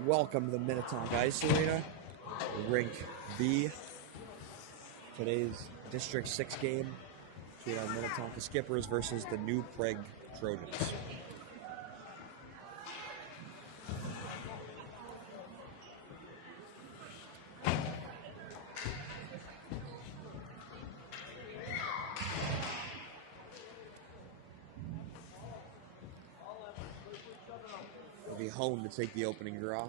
Welcome to the Minnetonka Ice Arena, Rink B. Today's District 6 game between our Minnetonka Skippers versus the New Praugue Trojans. It'll be Hone to take the opening draw.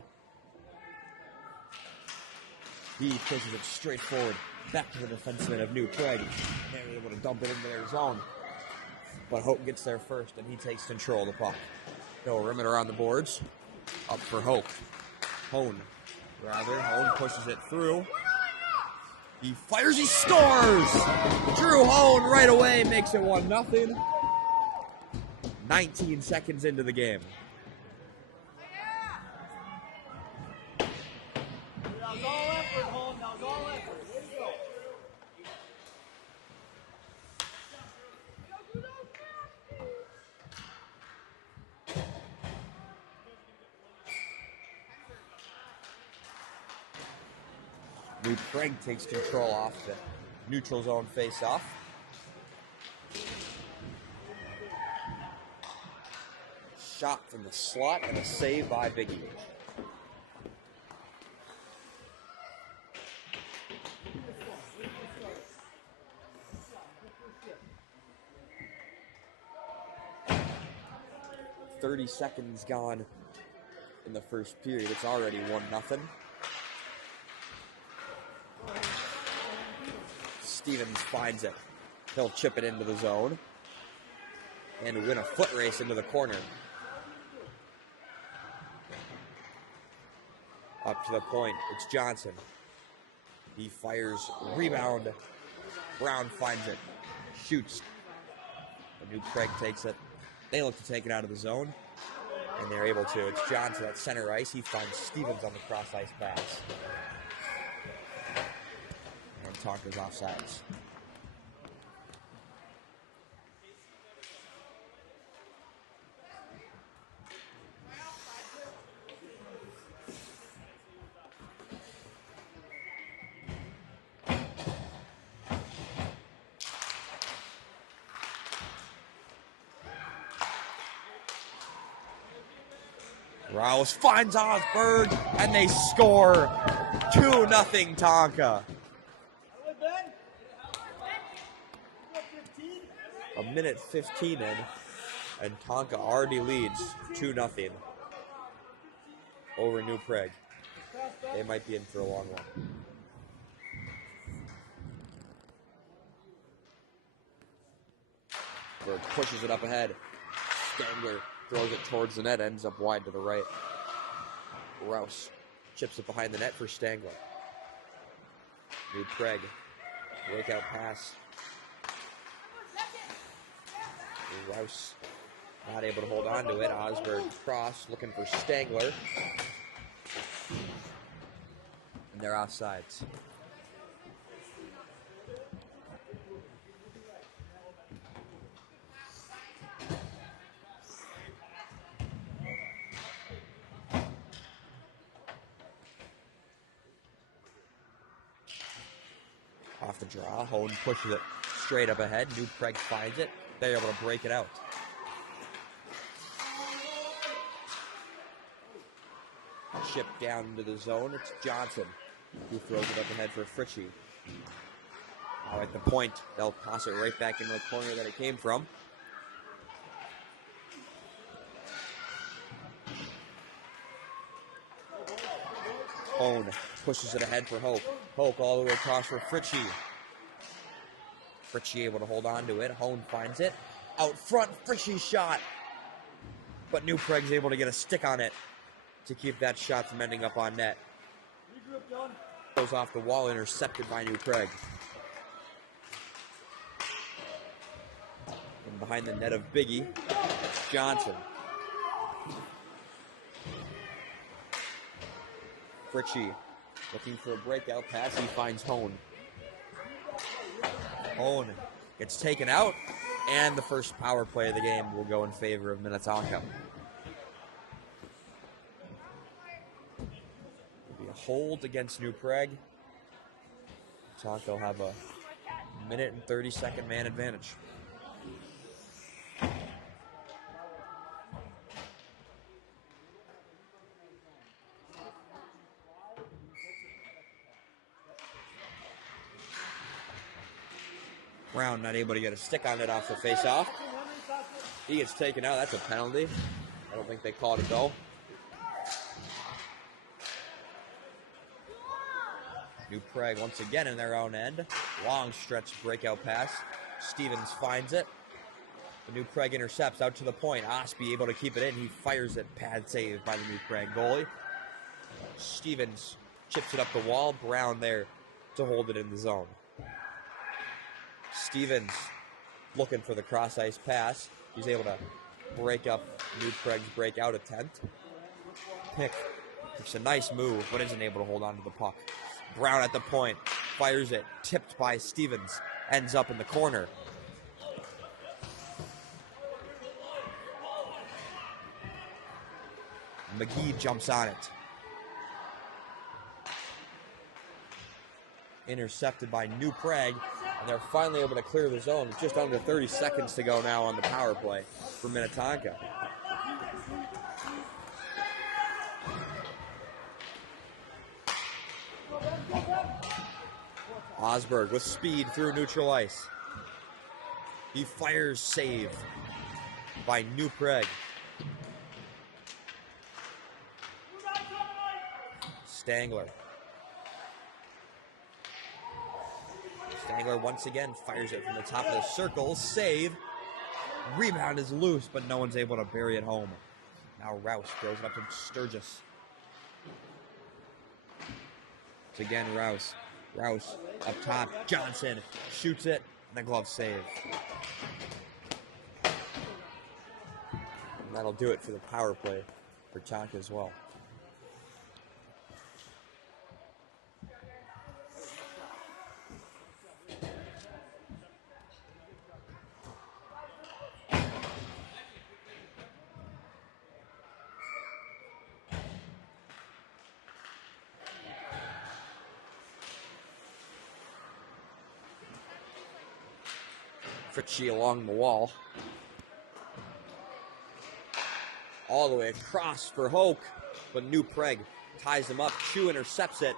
He pushes it straight forward, back to the defenseman of New Praugue. They're able to dump it into their zone. But Hope gets there first, and he takes control of the puck. No perimeter on the boards. Up for Hope. Hone pushes it through. He fires, he scores! Drew Hone right away makes it 1-0. 19 seconds into the game. New Praugue takes control off the neutral zone face-off. Shot from the slot and a save by Biggie. "30 seconds gone in the first period. It's already 1-0. Stevens finds it. He'll chip it into the zone and win a foot race into the corner. Up to the point, it's Johnson. He fires, rebound. Brown finds it, shoots. The New Praugue takes it. They look to take it out of the zone, and they're able to. It's Johnson at center ice. He finds Stevens on the cross-ice pass. And Tonka's offsides. Rouse finds Osberg, and they score 2-0 Tonka. A minute 15 in, and Tonka already leads 2-0 over New Praugue. They might be in for a long one. Berg pushes it up ahead. Stangler throws it towards the net, ends up wide to the right. Rouse chips it behind the net for Stangler. New Praugue, breakout pass. Rouse not able to hold on to it. Osberg cross, looking for Stangler. And they're offsides. Off the draw, Hone pushes it straight up ahead. New Praugue finds it. They're able to break it out. Chip down into the zone. It's Johnson who throws it up ahead for Fritchie. Now at the point, they'll toss it right back into the corner that it came from. Hone pushes it ahead for Hope. Hope all the way across for Fritchie. Fritchie able to hold on to it. Hone finds it. Out front, Fritchie's shot. But New Praugue's able to get a stick on it to keep that shot from ending up on net. Goes off the wall, intercepted by New Praugue. And behind the net of Biggie, Johnson. Fritchie looking for a breakout pass. He finds Hone. Hone gets taken out, and the first power play of the game will go in favor of Minnetonka. hold against New Prague. Minnetonka will have a minute and 30-second man advantage. Brown not able to get a stick on it off the face-off. He gets taken out. That's a penalty. I don't think they called it though. New Prague once again in their own end. Long stretch breakout pass. Stevens finds it. The New Prague intercepts out to the point. Osby able to keep it in. He fires it. Pad save by the New Prague goalie. Stevens chips it up the wall. Brown there to hold it in the zone. Stevens looking for the cross-ice pass. He's able to break up New Prague's breakout attempt. It's a nice move, but isn't able to hold on to the puck. Brown at the point, fires it, tipped by Stevens, ends up in the corner. McGee jumps on it. Intercepted by New Prague, and they're finally able to clear the zone with just under 30 seconds to go now on the power play for Minnetonka. Osberg with speed through neutral ice. He fires, save by New Prague. Stangler once again fires it from the top of the circle. Save. Rebound is loose, but no one's able to bury it home. Now Rouse throws it up to Sturgis. It's again Rouse. Rouse up top. Johnson shoots it. And the glove save. And that'll do it for the power play for Tonka as well. Fritchie along the wall. All the way across for Hoke, but New Prague ties him up. Chu intercepts it,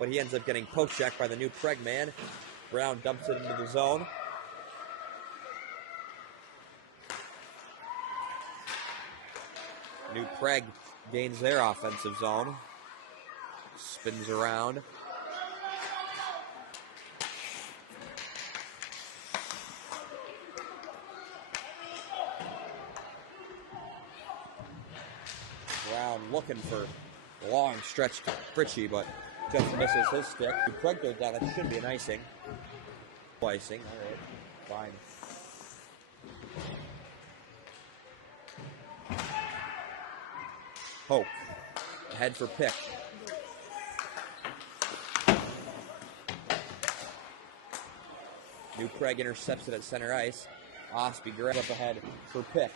but he ends up getting poke checked by the New Prague man. Brown dumps it into the zone. New Prague gains their offensive zone. Spins around. Brown looking for a long stretch to Fritchie, but just misses his stick. New Prague goes down. That should be an icing. Icing. All right. Fine. Hope. Ahead for pick. New Prague intercepts it at center ice. Osby grabs up ahead for pick.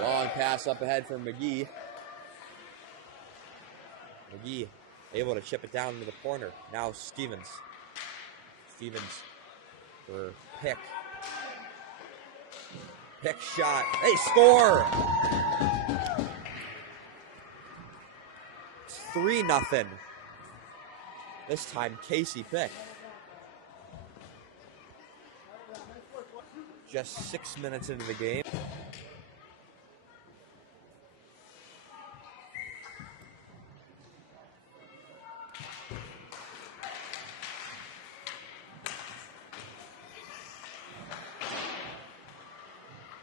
Long pass up ahead for McGee. McGee able to chip it down into the corner. Now Stevens. Stevens for Pick. Pick shot. They score! It's 3-0. This time Casey Pick. Just 6 minutes into the game.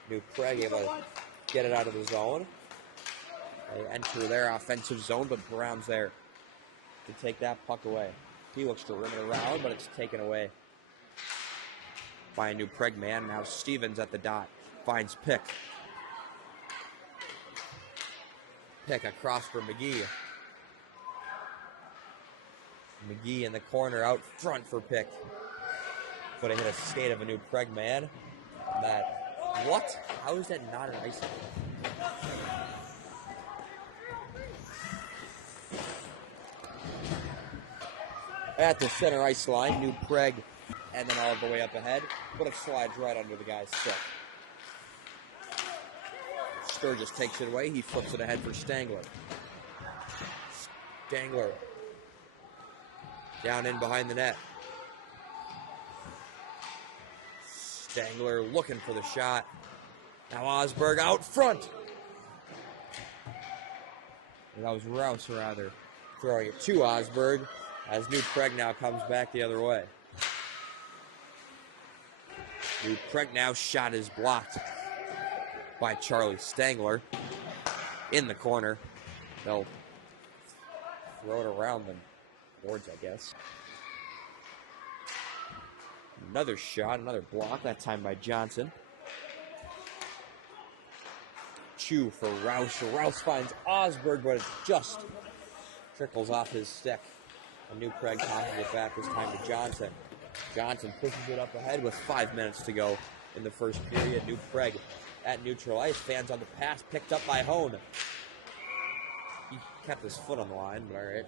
New Prague able to get it out of the zone. They enter their offensive zone, but Brown's there to take that puck away. He looks to rim it around, but it's taken away by a New Prague man. Now Stevens at the dot finds Pick. Pick across for McGee. McGee in the corner out front for Pick. But it hit a skate of a New Prague man. That, what? How is that not an icing? at the center ice line. New Prague, and then all the way up ahead, but it slides right under the guy's stick. Sturgis takes it away. He flips it ahead for Stangler. Stangler down in behind the net. Stangler looking for the shot. Now Osberg out front. That was Rouse, rather, throwing it to Osberg as New Prague now comes back the other way. New Prague now shot is blocked by Charlie Stangler in the corner. They'll throw it around the boards, I guess. Another shot, another block, that time by Johnson. Chew for Rouse. Rouse finds Osberg, but it just trickles off his stick. A New Prague passes it back, this time to Johnson. Johnson pushes it up ahead with 5 minutes to go in the first period. New Prague at neutral ice. Fans on the pass, picked up by Hone. He kept his foot on the line, but all right.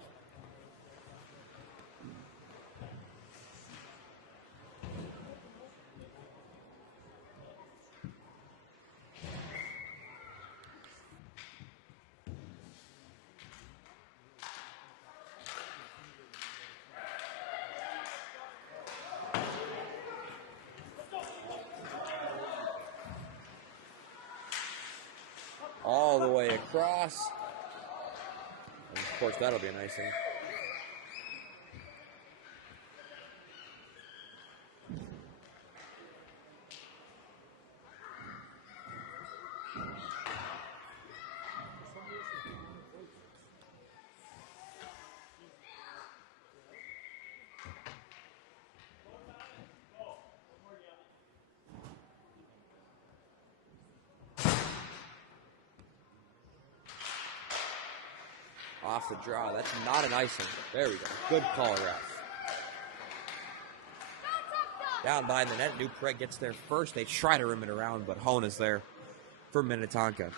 All the way across. And of course, that'll be a nice thing. Off the draw. That's not an icing. There we go. Good call, ref. Down behind the net. New Prague gets there first. They try to rim it around, but Hone is there for Minnetonka.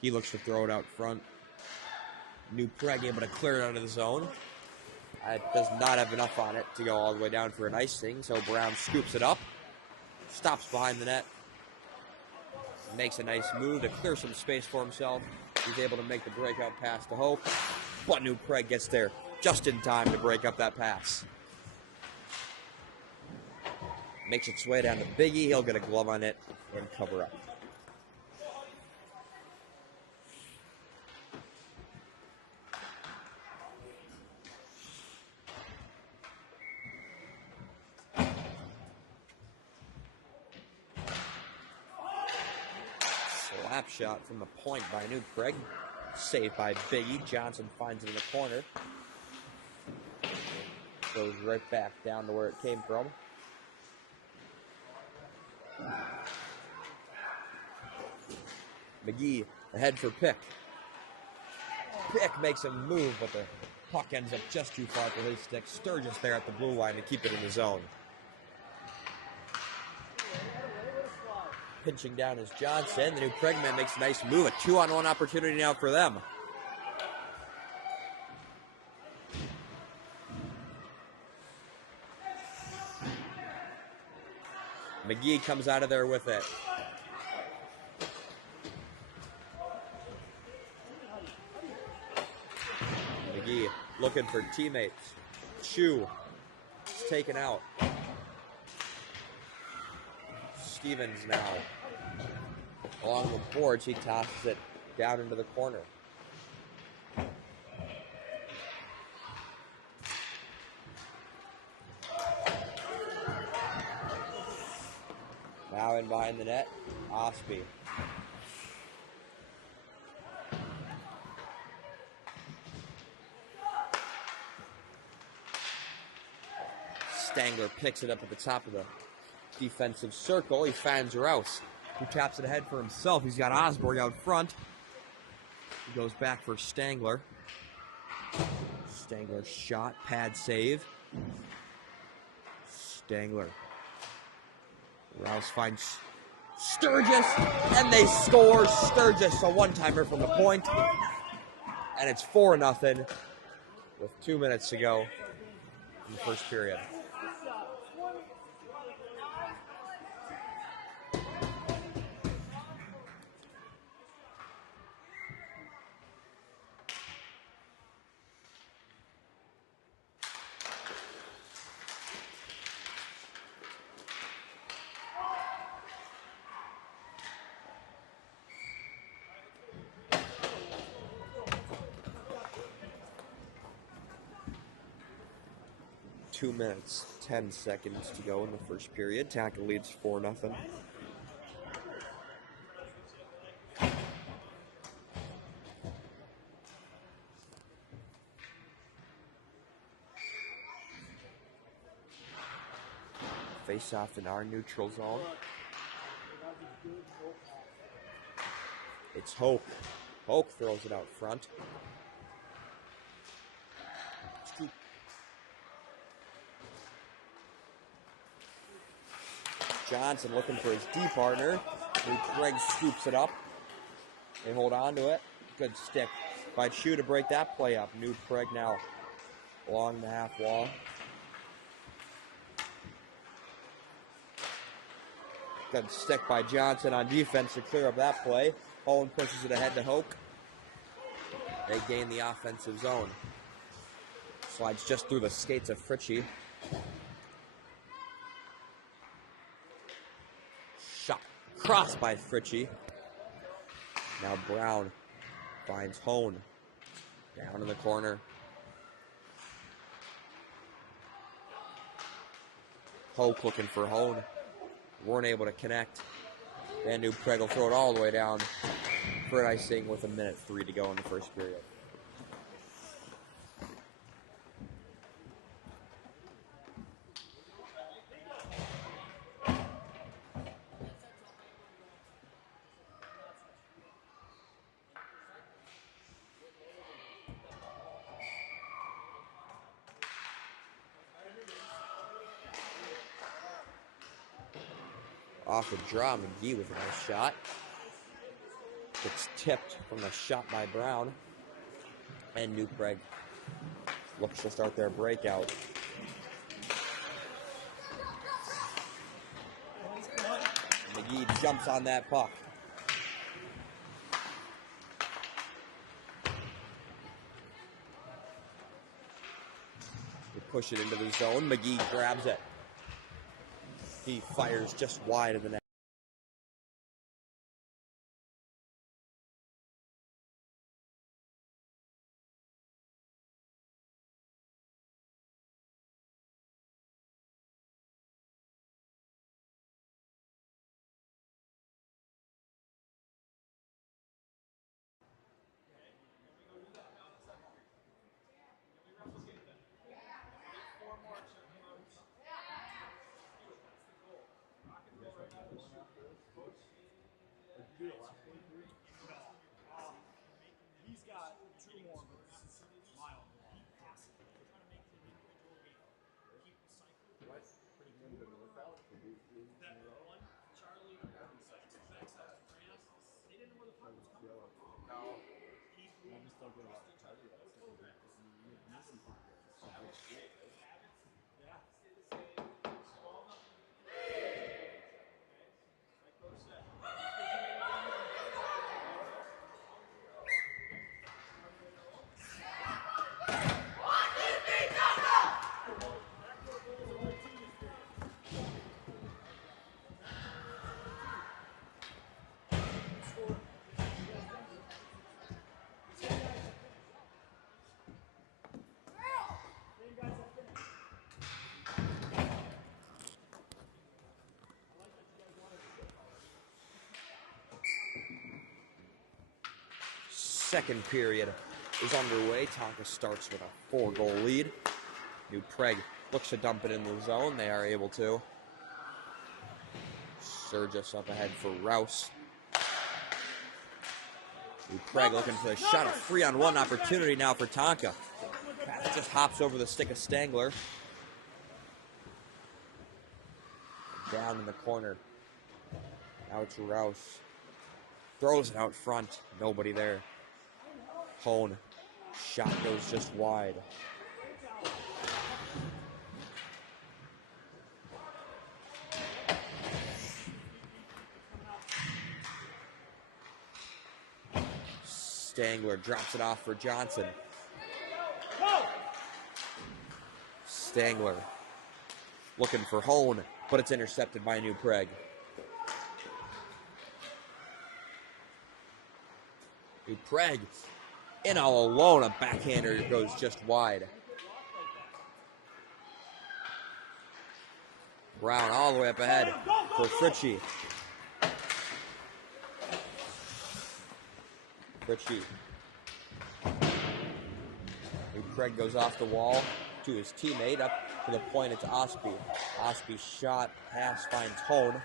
He looks to throw it out front. New Prague able to clear it out of the zone. It does not have enough on it to go all the way down for an icing, so Brown scoops it up. Stops behind the net. Makes a nice move to clear some space for himself. He's able to make the breakout pass to Hope, but New Prague gets there just in time to break up that pass. Makes its way down to Biggie. He'll get a glove on it and cover up. Slap shot from the point by New Prague. Saved by Biggie. Johnson finds it in the corner. Goes right back down to where it came from. McGee ahead for Pick. Pick makes a move, but the puck ends up just too far for his stick. Sturgis there at the blue line to keep it in the zone. Pinching down is Johnson. The New Prague man makes a nice move. A 2-on-1 opportunity now for them. McGee comes out of there with it. McGee looking for teammates. Chew is taken out. Stevens now along the boards. He tosses it down into the corner. Now in behind the net, Osby. Stangler picks it up at the top of the defensive circle. He finds Rouse, who taps it ahead for himself. He's got Osborg out front. He goes back for Stangler. Stangler shot, pad save. Stangler. Rouse finds Sturgis, and they score. Sturgis, a one-timer from the point. And it's 4-0 with 2 minutes to go in the first period. Two minutes, 10 seconds to go in the first period. Tonka leads 4-0. Face off in our neutral zone. It's Hoke. Hoke throws it out front. Johnson looking for his D partner. Greg scoops it up. They hold on to it. Good stick by Chu to break that play up. New Preg now along the half wall. Good stick by Johnson on defense to clear up that play. Owen pushes it ahead to Hoke. They gain the offensive zone. Slides just through the skates of Fritchie. Shot crossed by Fritchie. Now Brown finds Hone. Down in the corner. Hoke looking for Hone. Weren't able to connect. Van New Preg will throw it all the way down for an icing with 1:03 to go in the first period. Off the draw, McGee with a nice shot. It's tipped from the shot by Brown. And New Preg looks to start their breakout. McGee jumps on that puck. They push it into the zone. McGee grabs it. He fires just wide of the net. Second period is underway. Tonka starts with a 4-goal lead. New Preg looks to dump it in the zone. They are able to. Surges up ahead for Rouse. New Preg looking for a shot, a 3-on-1 opportunity now for Tonka. Pass just hops over the stick of Stangler. Down in the corner. Now it's Rouse. Throws it out front. Nobody there. Hone. Shot goes just wide. Stangler drops it off for Johnson. Stangler looking for Hone, but it's intercepted by New Prague. New Prague in all alone. A backhander goes just wide. Brown all the way up ahead for Fritchie. Fritchie. New Prague goes off the wall to his teammate, up to the point. It's Osby. Osby's shot, pass finds Hone.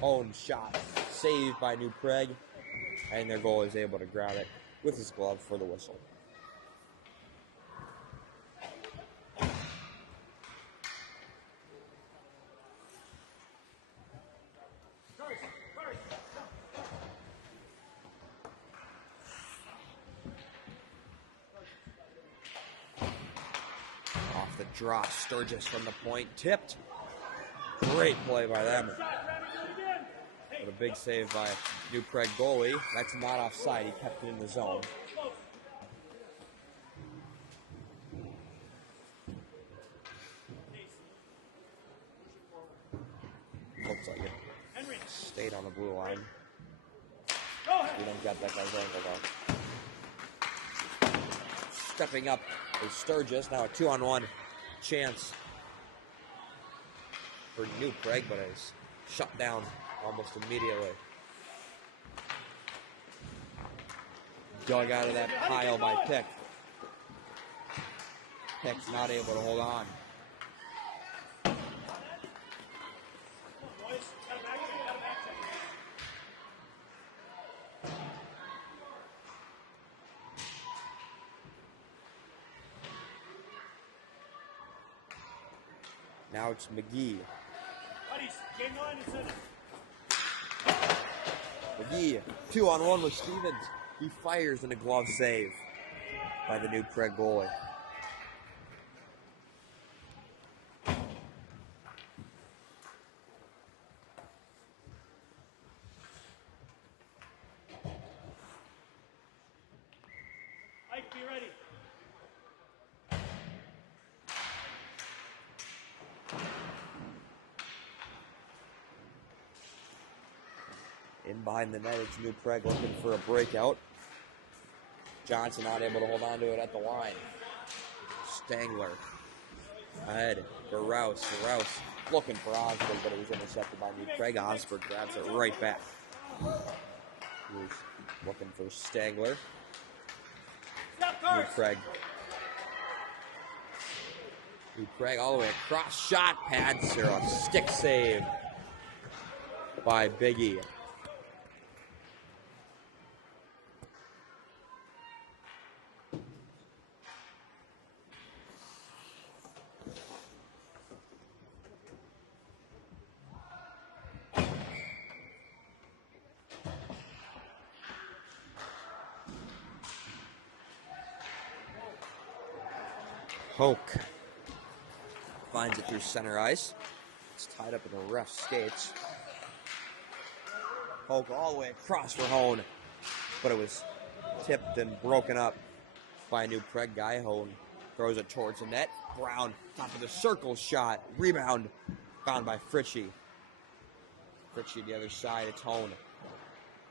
Hone shot, saved by New Prague, and their goalie is able to grab it with his glove for the whistle. Off the draw, Sturgis from the point, tipped. Great play by them. But a big save by New Prague goalie. That's not offside. He kept it in the zone. Looks like it stayed on the blue line. We don't get that guy's angle though. Stepping up is Sturgis. Now a 2-on-1 chance for New Prague, but it's shut down almost immediately. Dug out of that pile by Pick. Pick's not able to hold on. Now it's McGee. McGee, 2-on-1 with Stevens. He fires in a glove save by the New Prague goalie. Ike, be ready. In behind the net, it's New Prague looking for a breakout. Johnson not able to hold on to it at the line. Stangler ahead for Rouse. Rouse looking for Osberg, but it was intercepted by New Prague. Osberg grabs it right back. He was looking for Stangler. New Prague. New Prague all the way across. Shot pads or a stick save by Biggie. Hoke finds it through center ice. It's tied up in the ref's skates. Hoke all the way across for Hone, but it was tipped and broken up by a New Prague guy. Hone throws it towards the net. Brown, top of the circle shot. Rebound found by Fritchie. Fritchie the other side, it's Hone.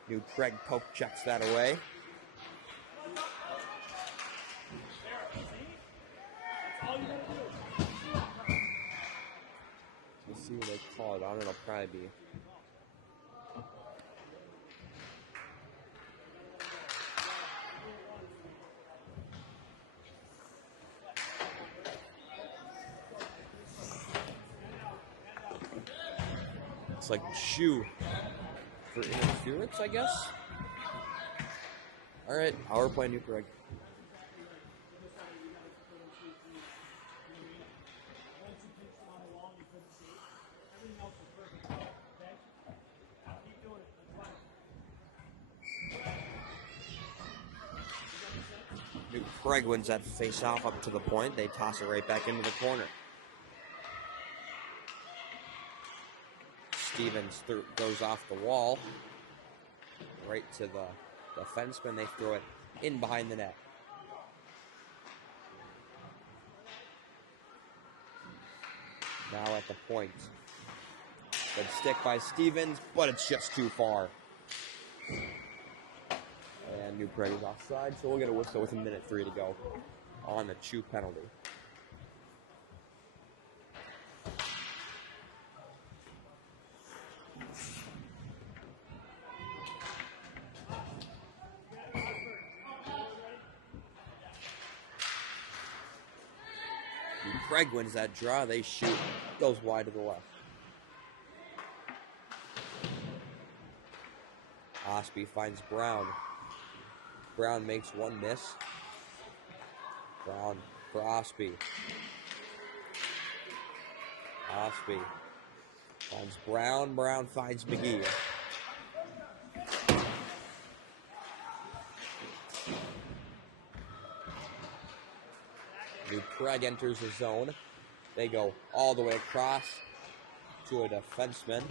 New Prague poke checks that away. We'll see what they call it on. It'll probably be it's like shoe for interference, I guess. All right, power play, New Prague. New Prague wins that face-off up to the point. They toss it right back into the corner. Stevens goes off the wall, right to the defenseman, they throw it in behind the net. Now at the point. Good stick by Stevens, but it's just too far. And New Prague is offside, so we'll get a whistle with 1:03 to go on the Chew penalty. New Prague wins that draw. They shoot. Goes wide to the left. Osby finds Brown. Brown makes one miss. Brown for Osby. Osby finds Brown. Brown finds McGee. New Prague enters the zone. They go all the way across to a defenseman.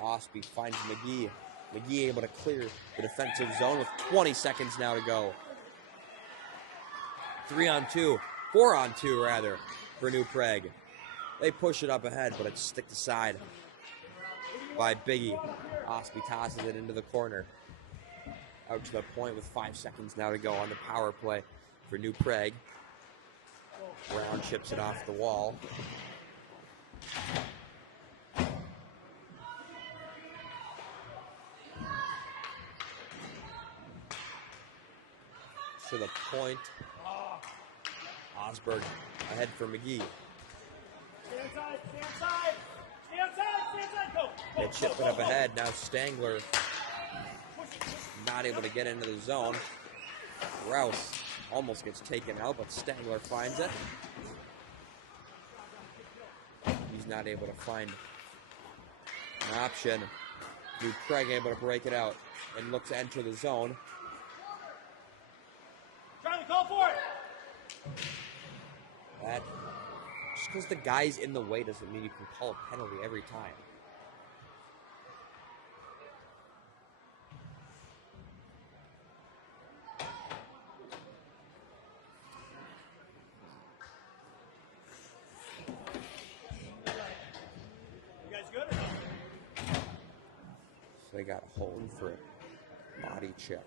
Osby finds McGee. McGee able to clear the defensive zone with 20 seconds now to go. 3-on-2, 4-on-2 rather, for New Prague. They push it up ahead, but it's sticked aside by Biggie. Osby tosses it into the corner. Out to the point with 5 seconds now to go on the power play for New Prague. Brown chips it off the wall. To the point. Osberg ahead for McGee. Stay inside, stay inside, stay inside, stay inside, go. They chip it up ahead. Now Stangler not able to get into the zone. Rouse almost gets taken out, but Stangler finds it. He's not able to find an option. New Prague able to break it out and look to enter the zone. Charlie, call for it. That, just because the guy's in the way doesn't mean you can call a penalty every time. You guys good or not? So they got Holton for a body check.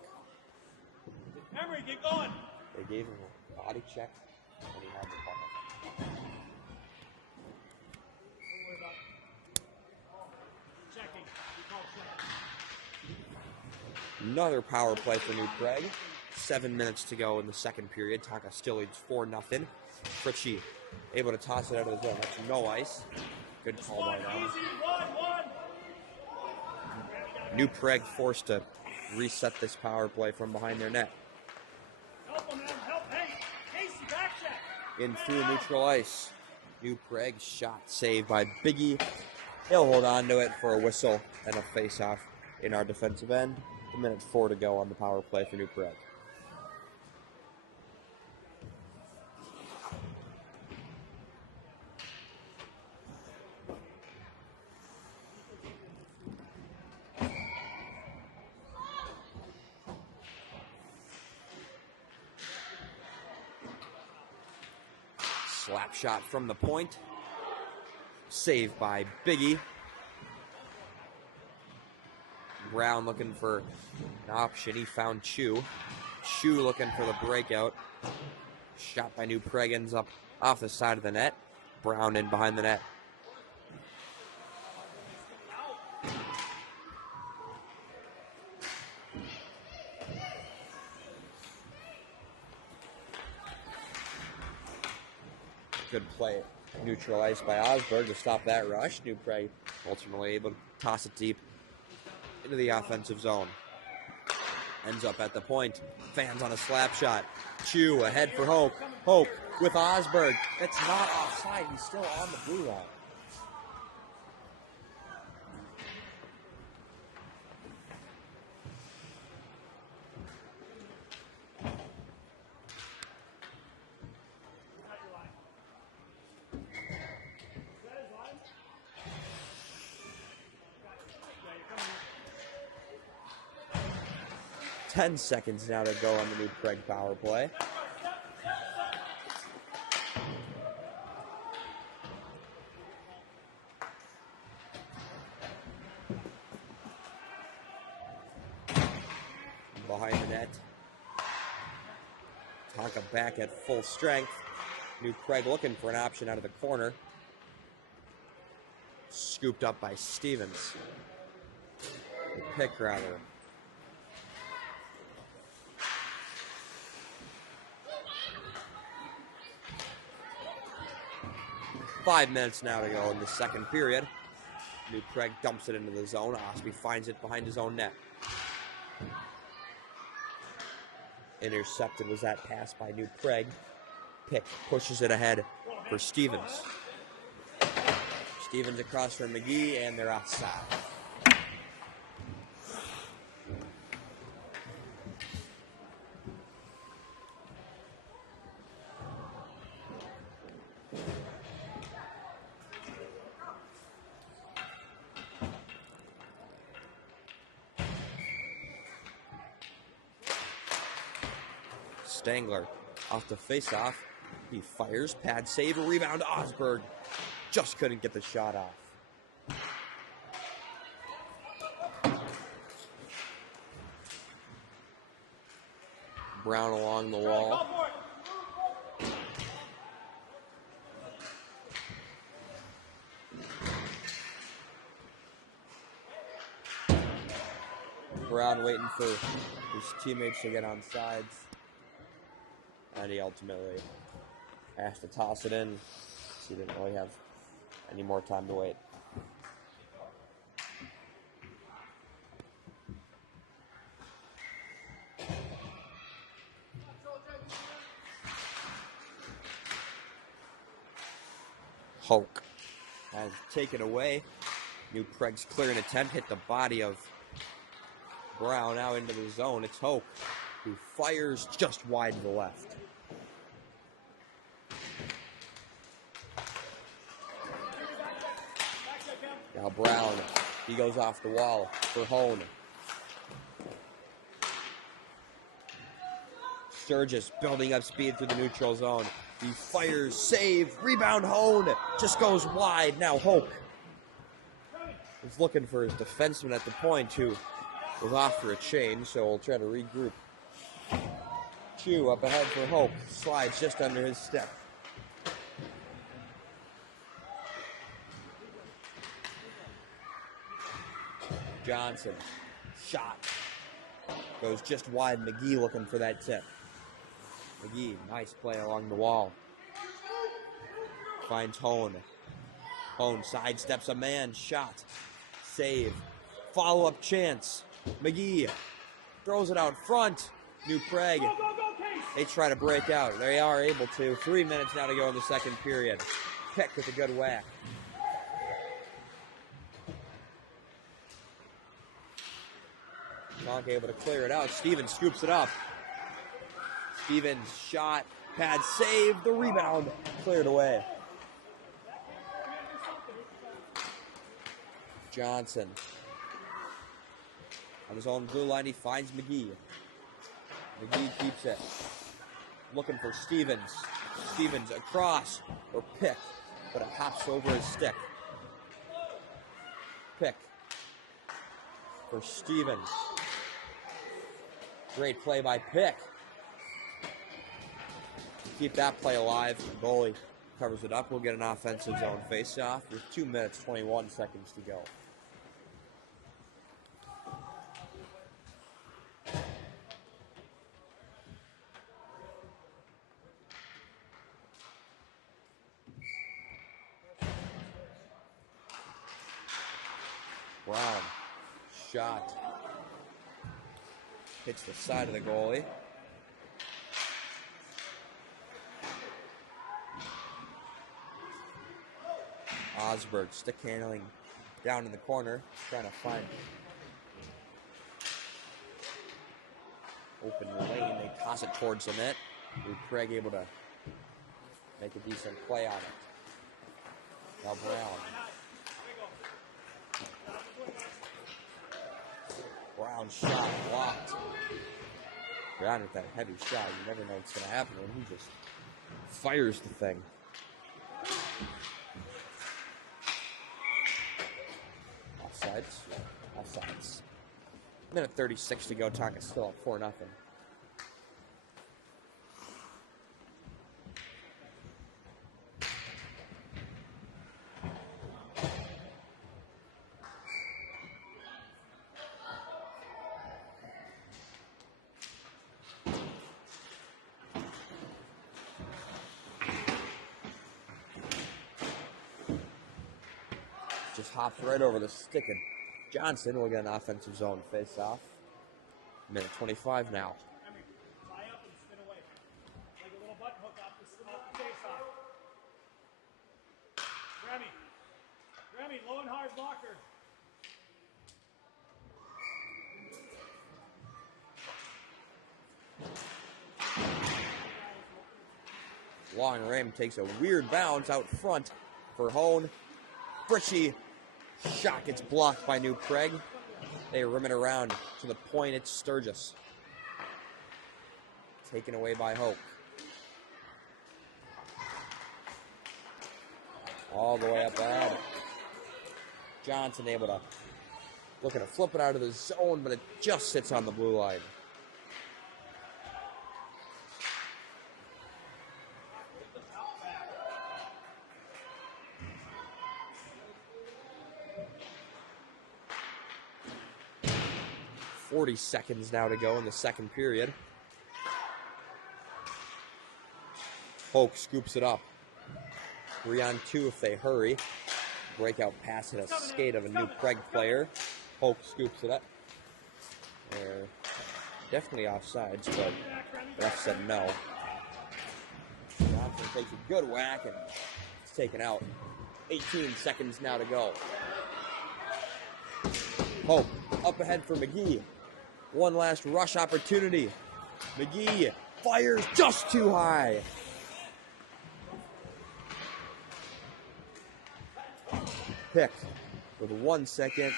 Emery, get going. They gave him a body check, and he had the puck. Don't worry about it. Checking. We call checking. Another power play for New Prague. 7 minutes to go in the second period. Taka still leads 4-0. Fritchie able to toss it out of the zone. That's no ice. Good call by them. Easy, 1-1. New Prague forced to reset this power play from behind their net. Help him, man. Help. Hey, Casey, back check. In through neutral ice. New Prague shot saved by Biggie. He'll hold on to it for a whistle and a face-off in our defensive end. 1:04 to go on the power play for New Prague. Slap shot from the point. Saved by Biggie. Brown looking for an option. He found Chew. Chew looking for the breakout. Shot by New Prague ends up off the side of the net. Brown in behind the net. Good play neutralized by Osberg to stop that rush. New Prague ultimately able to toss it deep into the offensive zone. Ends up at the point. Fans on a slap shot. Chew ahead for Hoke. Hoke with Osberg. That's not offside. He's still on the blue line. 10 seconds now to go on the New Prague power play. Behind the net. Tonka back at full strength. New Prague looking for an option out of the corner. Scooped up by Stevens. The pick, rather. Five minutes now to go in the second period. New Prague dumps it into the zone. Osby finds it behind his own net. Intercepted was that pass by New Prague. Pick pushes it ahead for Stevens. Stevens across from McGee, and they're outside. Stangler off the face-off. He fires, pad save, a rebound. Osberg just couldn't get the shot off. Brown along the wall. Brown waiting for his teammates to get on sides. And he ultimately has to toss it in. He didn't really have any more time to wait. Hulk has taken away. New Prague's clearing attempt hit the body of Brown out into the zone. It's Hoke who fires just wide to the left. Now Brown, he goes off the wall for Hone. Sturgis building up speed through the neutral zone. He fires, save, rebound, Hone. Just goes wide. Now Hoke is looking for his defenseman at the point who was off for a change, so we'll try to regroup. Chu up ahead for Hoke. Slides just under his step. Johnson, shot, goes just wide. McGee looking for that tip. McGee, nice play along the wall. Finds Hone. Hone sidesteps a man, shot, save, follow-up chance. McGee throws it out front. New Prague, they try to break out. They are able to. 3 minutes now to go in the second period. Peck with a good whack. Not able to clear it out. Stevens scoops it up. Stevens shot, pad save, the rebound cleared away. Johnson on his own blue line, he finds McGee. McGee keeps it. Looking for Stevens. Stevens across or Pick, but it hops over his stick. Pick for Stevens. Great play by Pick. Keep that play alive. The goalie covers it up. We'll get an offensive zone face-off with 2 minutes, 21 seconds to go. Brown, shot. Hits the side of the goalie. Osberg stick handling down in the corner, trying to find open lane. They toss it towards the net. Craig able to make a decent play on it. Now Brown. Brown shot blocked. Got with that heavy shot. You never know what's going to happen when he just fires the thing. Offsides. Offsides. Minute 36 to go. Tonka still up 4-0. Just hops right over the stick, and Johnson will get an offensive zone face-off. Minute 25 now. Fly up and spin away. Like a little button hook off the face-off. Grammy, low and hard blocker. Long rim takes a weird bounce out front for Hone. Frishy shot gets blocked by New Prague. They rim it around to the point. It's Sturgis. Taken away by Hope. All the way up ahead. Johnson able to looking to flip it out of the zone, but it just sits on the blue line. .40 seconds now to go in the second period. Hoke scoops it up. 3-on-2 if they hurry. Breakout pass hit a skate of a New Prague player. Hoke scoops it up. They're definitely offsides, but the ref said no. Johnson takes a good whack and it's taken out. 18 seconds now to go. Hope up ahead for McGee. One last rush opportunity. McGee fires just too high. Pick with 1 second,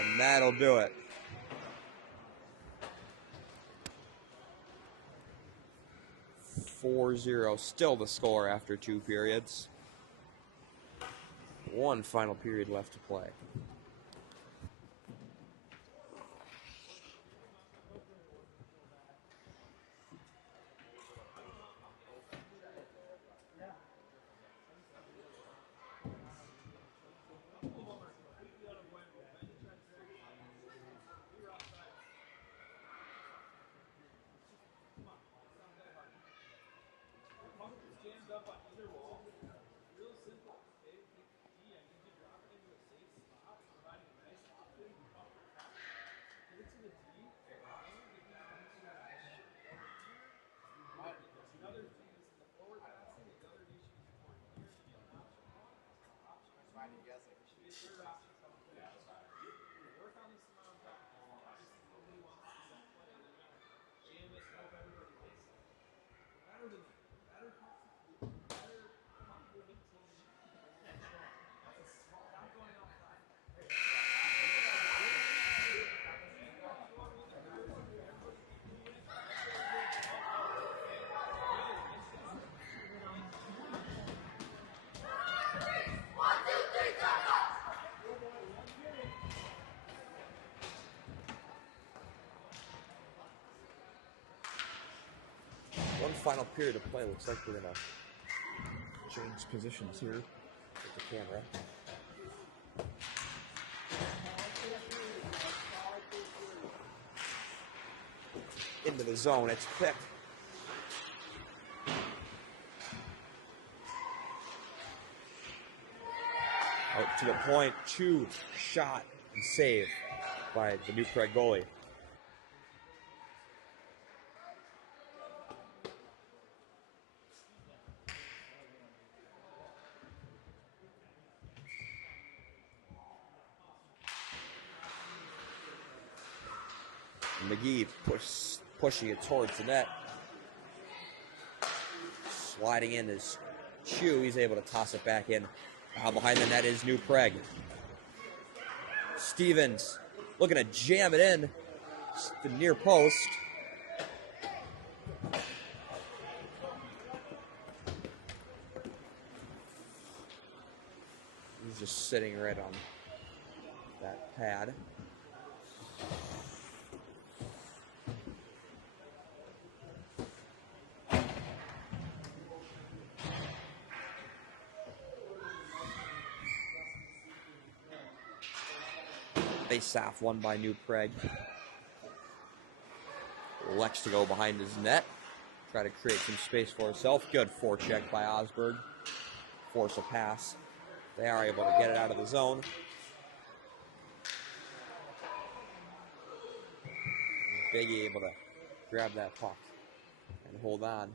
and that'll do it. .40, still the score after 2 periods. One final period left to play. One final period of play. Looks like we're going to change positions here with the camera. Into the zone. It's picked. Out to the point. 2 shot and save by the New Prague goalie. McGee pushing it towards the net. Sliding in his shoe. He's able to toss it back in. Behind the net is New Prague. Stevens looking to jam it in. The near post. He's just sitting right on that pad. Face-off won by New Prague. Elects to go behind his net. Try to create some space for himself. Good forecheck by Osberg. Force a pass. They are able to get it out of the zone. Biggie able to grab that puck and hold on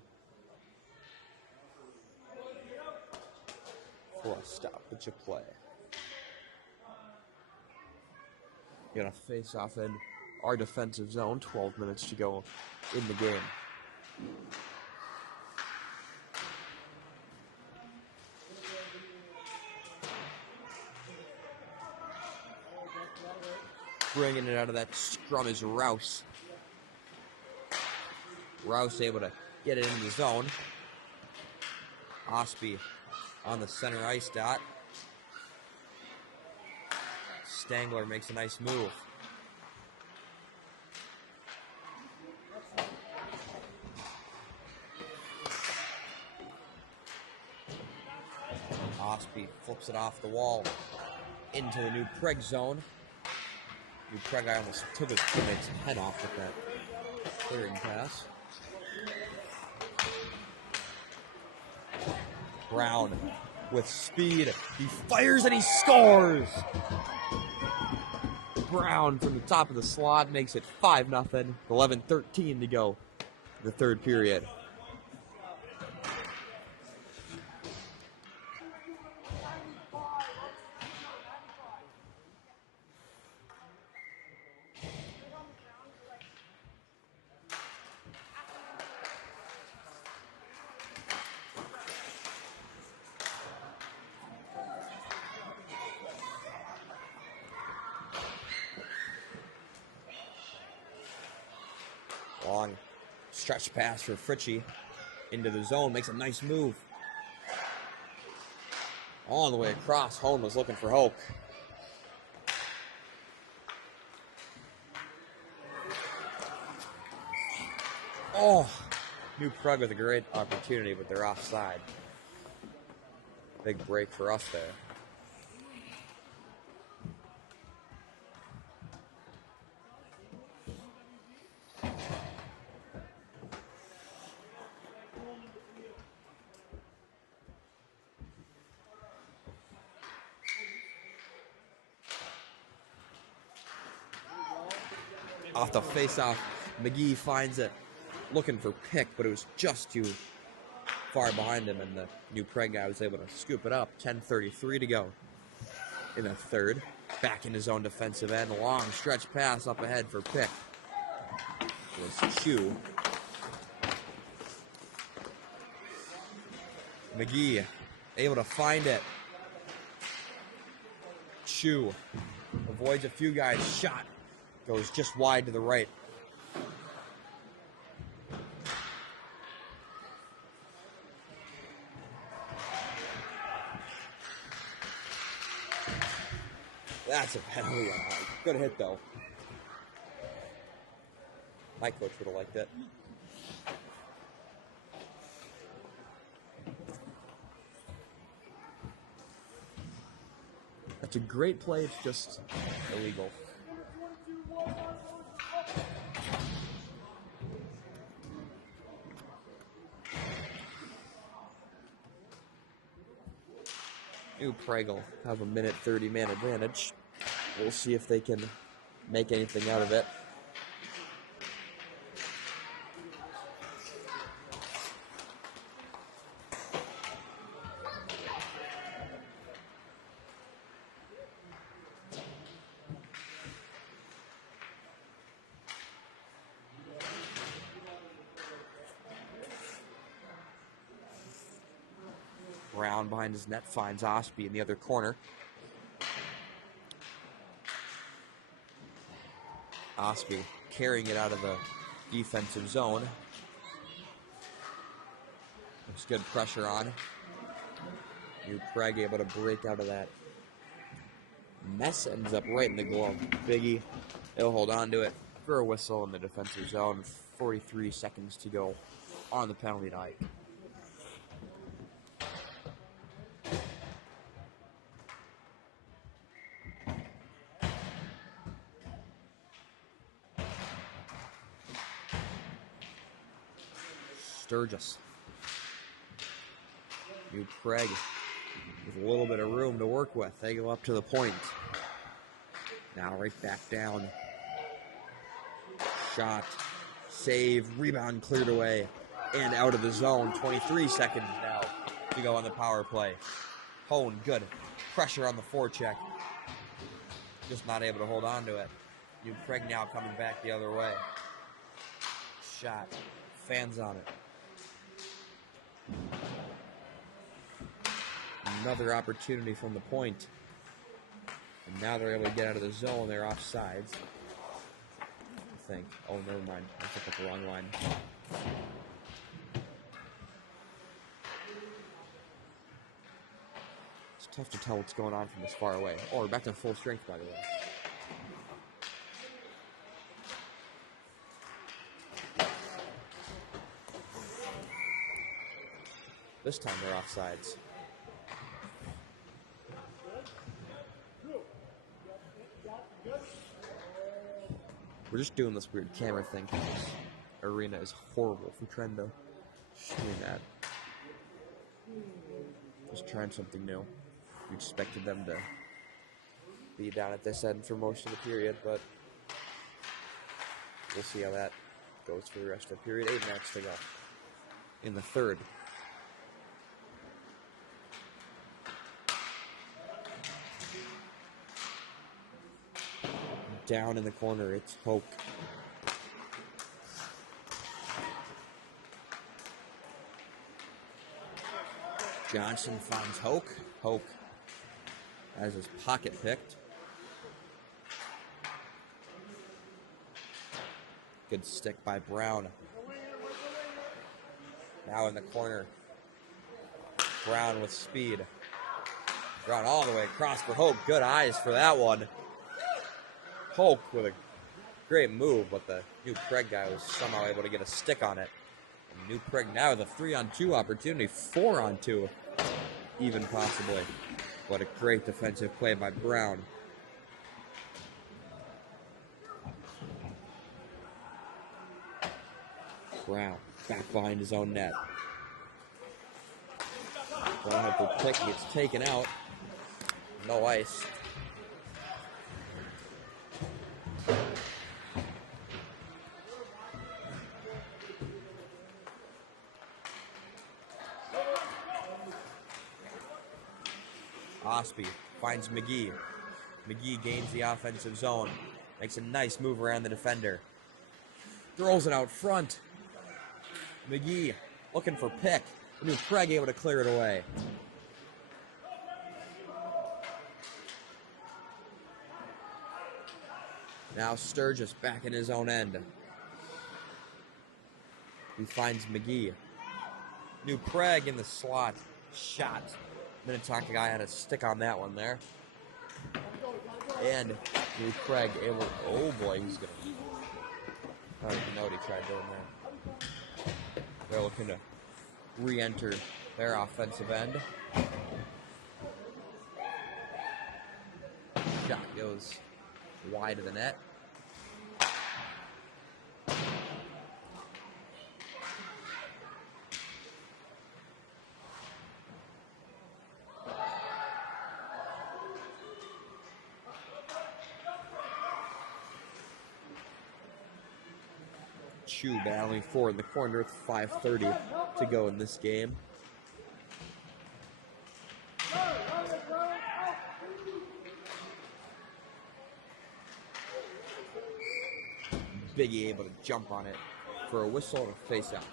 for a stoppage of play. Gonna face off in our defensive zone. 12 minutes to go in the game. Bringing it out of that scrum is Rouse. Rouse able to get it into the zone. Osby on the center ice dot. Stangler makes a nice move. Osby flips it off the wall into the New Prague zone. New Prague guy almost took his teammate's head off with that clearing pass. Brown with speed. He fires and he scores! Brown from the top of the slot makes it 5-0. 11:13 to go in the third period. Long stretch pass for Fritchie into the zone, makes a nice move. All the way across, Hone was looking for Hoke. Oh, New Prague with a great opportunity, but they're offside. Big break for us there. Off the face-off, McGee finds it, looking for Pick, but it was just too far behind him, and the New Prague guy was able to scoop it up. 10:33 to go in the third. Back in his own defensive end. Long stretch pass up ahead for Pick. It was Chu. McGee able to find it. Chu avoids a few guys. Shot goes just wide to the right. That's a penalty. Good hit, though. My coach would have liked it. That's a great play. It's just illegal. New Prague will have a minute 30 man advantage. We'll see if they can make anything out of it. Brown behind his net finds Osby in the other corner. Osby carrying it out of the defensive zone. There's good pressure on. New Prague able to break out of that Mess ends up right in the glove. Biggie, he'll hold on to it for a whistle in the defensive zone. 43 seconds to go on the penalty night. Sturgis. New Praugue with a little bit of room to work with. They go up to the point. Now right back down. Shot. Save. Rebound cleared away. And out of the zone. 23 seconds now to go on the power play. Hone, good. Pressure on the forecheck. Just not able to hold on to it. New Praugue now coming back the other way. Shot. Fans on it. Another opportunity from the point. And now they're able to get out of the zone. They're offsides. I think. Oh, never mind. I took up the wrong line. It's tough to tell what's going on from this far away. Oh, we're back to full strength, by the way. This time they're offsides. We're just doing this weird camera thing because this arena is horrible for trying to stream that. Just trying something new. We expected them to be down at this end for most of the period, but we'll see how that goes for the rest of the period. 8 minutes to go in the third. Down in the corner, it's Hoke. Johnson finds Hoke. Hoke has his pocket picked. Good stick by Brown. Now in the corner. Brown with speed. Brown all the way across for Hoke. Good eyes for that one. Hoke with a great move, but the New Praugue guy was somehow able to get a stick on it. And New Praugue now with a 3-on-2 opportunity, 4-on-2 even possibly. What a great defensive play by Brown. Brown back behind his own net. Brown had the pick, gets taken out. No ice. Osby finds McGee. McGee gains the offensive zone. Makes a nice move around the defender. Throws it out front. McGee looking for pick. New Praugue able to clear it away. Now Sturgis back in his own end. He finds McGee. New Praugue in the slot. Shot. Minnetonka guy had a stick on that one there. And New Praugue able. Oh boy, he's gonna. I don't even know what he tried doing there. They're looking to re-enter their offensive end. Shot goes wide of the net. Chu battling forward in the corner with 5:30 to go in this game. Biggie able to jump on it for a whistle and a face-off.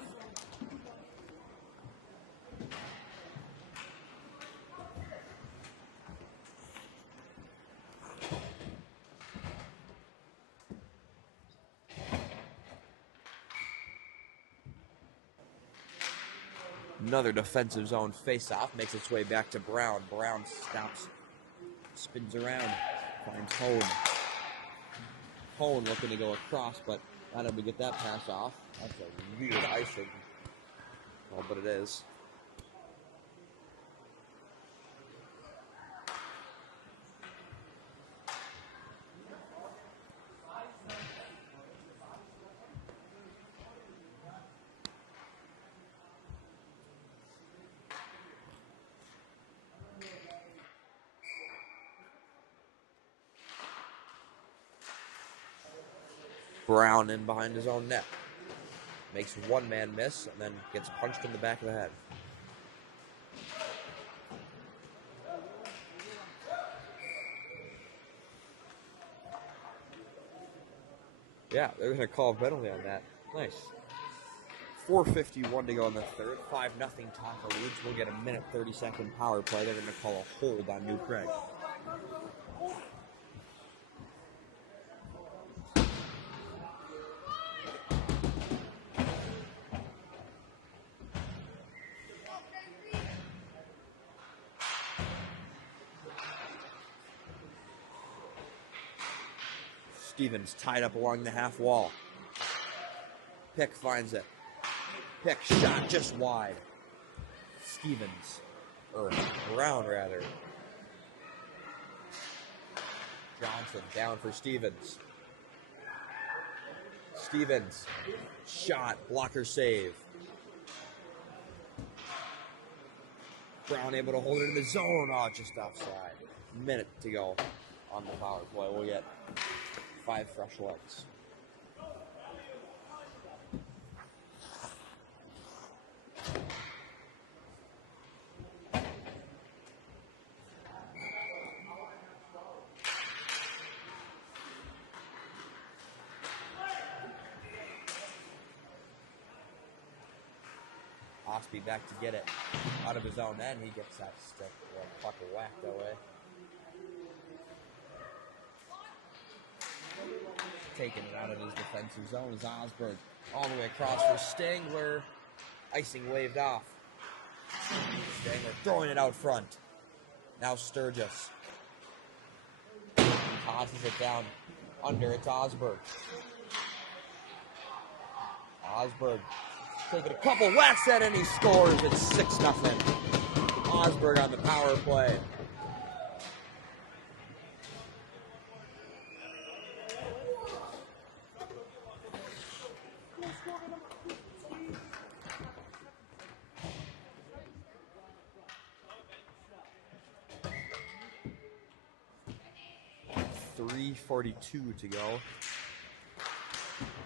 Another defensive zone face-off makes its way back to Brown. Brown stops, spins around. finds Hone. Hone looking to go across, but not able to get that pass off. That's a weird icing. Oh, but it is. Brown in behind his own net. Makes one man miss and then gets punched in the back of the head. Yeah, they're going to call a penalty on that. Nice. 4:51 to go in the third. 5-0 Tonka leads. We'll get a minute 30-second power play. They're going to call a hold on New Prague. Stevens tied up along the half wall. Pick finds it. Pick shot just wide. Stevens, or Brown rather. Johnson down for Stevens. Stevens, shot, blocker save. Brown able to hold it in the zone. Oh, just offside. Minute to go on the power play. We'll get 5 fresh legs. Osby back to get it out of his own end. He gets that stick. Puck whacked away. Taking it out of his defensive zone is Osberg. All the way across for Stangler. Icing waved off. Stangler throwing it out front. Now Sturgis. He tosses it down under. It's Osberg. Osberg taking a couple whacks at it and he scores. It's 6-0. Osberg on the power play. .3:42 to go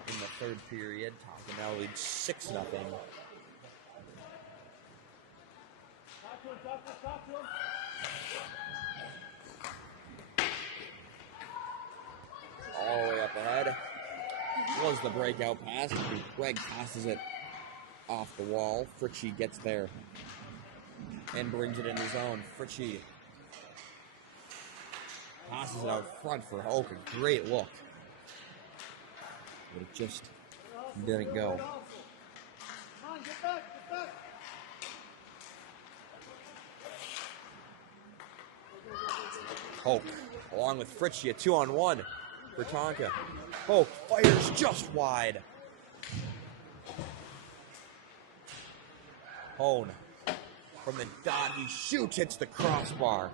in the third period. Tonka now leads 6-0. All the way up ahead was the breakout pass. Greg passes it off the wall. Fritchie gets there and brings it in his own. Fritchie passes it out front for Hoke. A great look. But it just didn't go. Hoke, along with Fritchie, a 2-on-1 for Tonka. Hoke fires just wide. Hone from the dot, he shoots, hits the crossbar.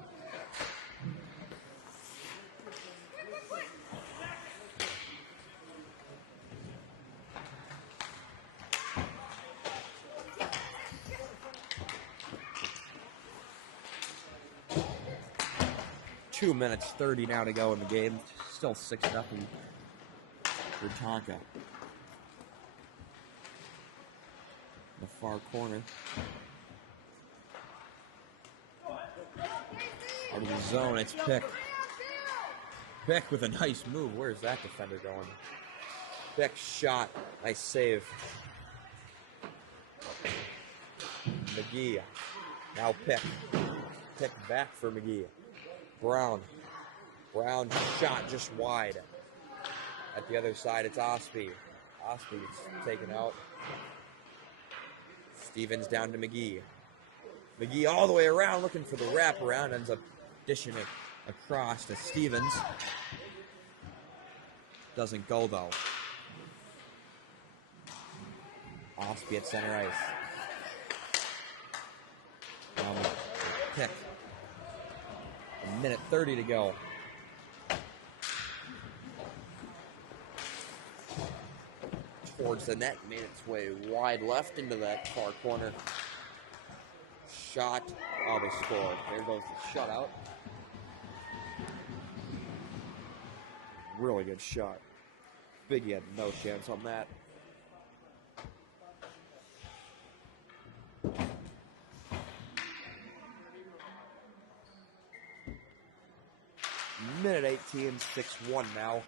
Two minutes 30 now to go in the game. Still 6-0 for Tonka. The far corner. Out of the zone, it's Pick. Pick with a nice move. Where's that defender going? Pick shot. Nice save. McGee. Now Pick. Pick back for McGee. Brown. Brown shot just wide. At the other side, it's Osby. Osby's taken out. Stevens down to McGee. McGee all the way around looking for the wraparound. Ends up dishing it across to Stevens. Doesn't go though. Osby at center ice. Pick. A minute 30 to go. Towards the net, made its way wide left into that far corner. Shot. Oh, they scored. There goes the shutout. Really good shot. Biggie had no chance on that. Minute 18, 6-1 now.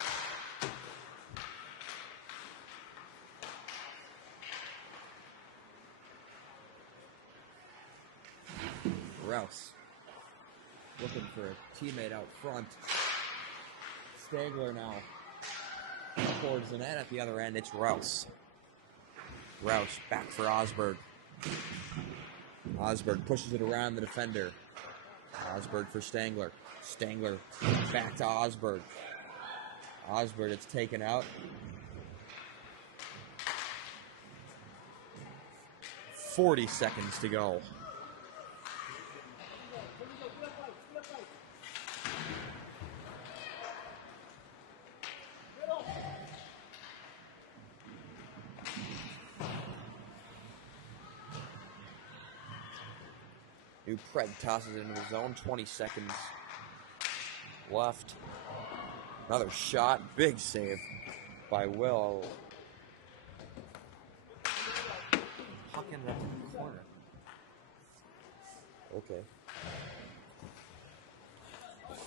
Rouse looking for a teammate out front. Stangler now towards the net at the other end. It's Rouse. Rouse back for Osberg. Osberg pushes it around the defender. Osberg for Stangler. Stangler back to Osberg. Osberg, it's taken out. 40 seconds to go. New Preg tosses it into the zone. 20 seconds left. Another shot. Big save by Will. Puck ended up in the corner. Okay.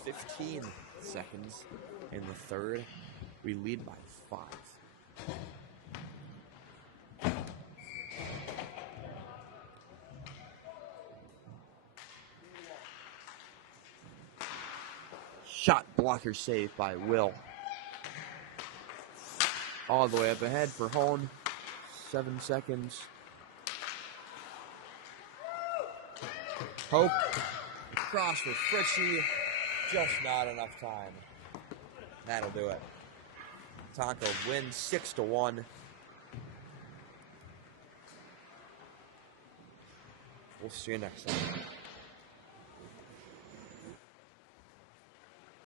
15 seconds in the third. We lead by 5. Shot blocker save by Will. All the way up ahead for Hone. 7 seconds. Hope. Cross for Fritchie. Just not enough time. That'll do it. Tonka wins 6-1. We'll see you next time.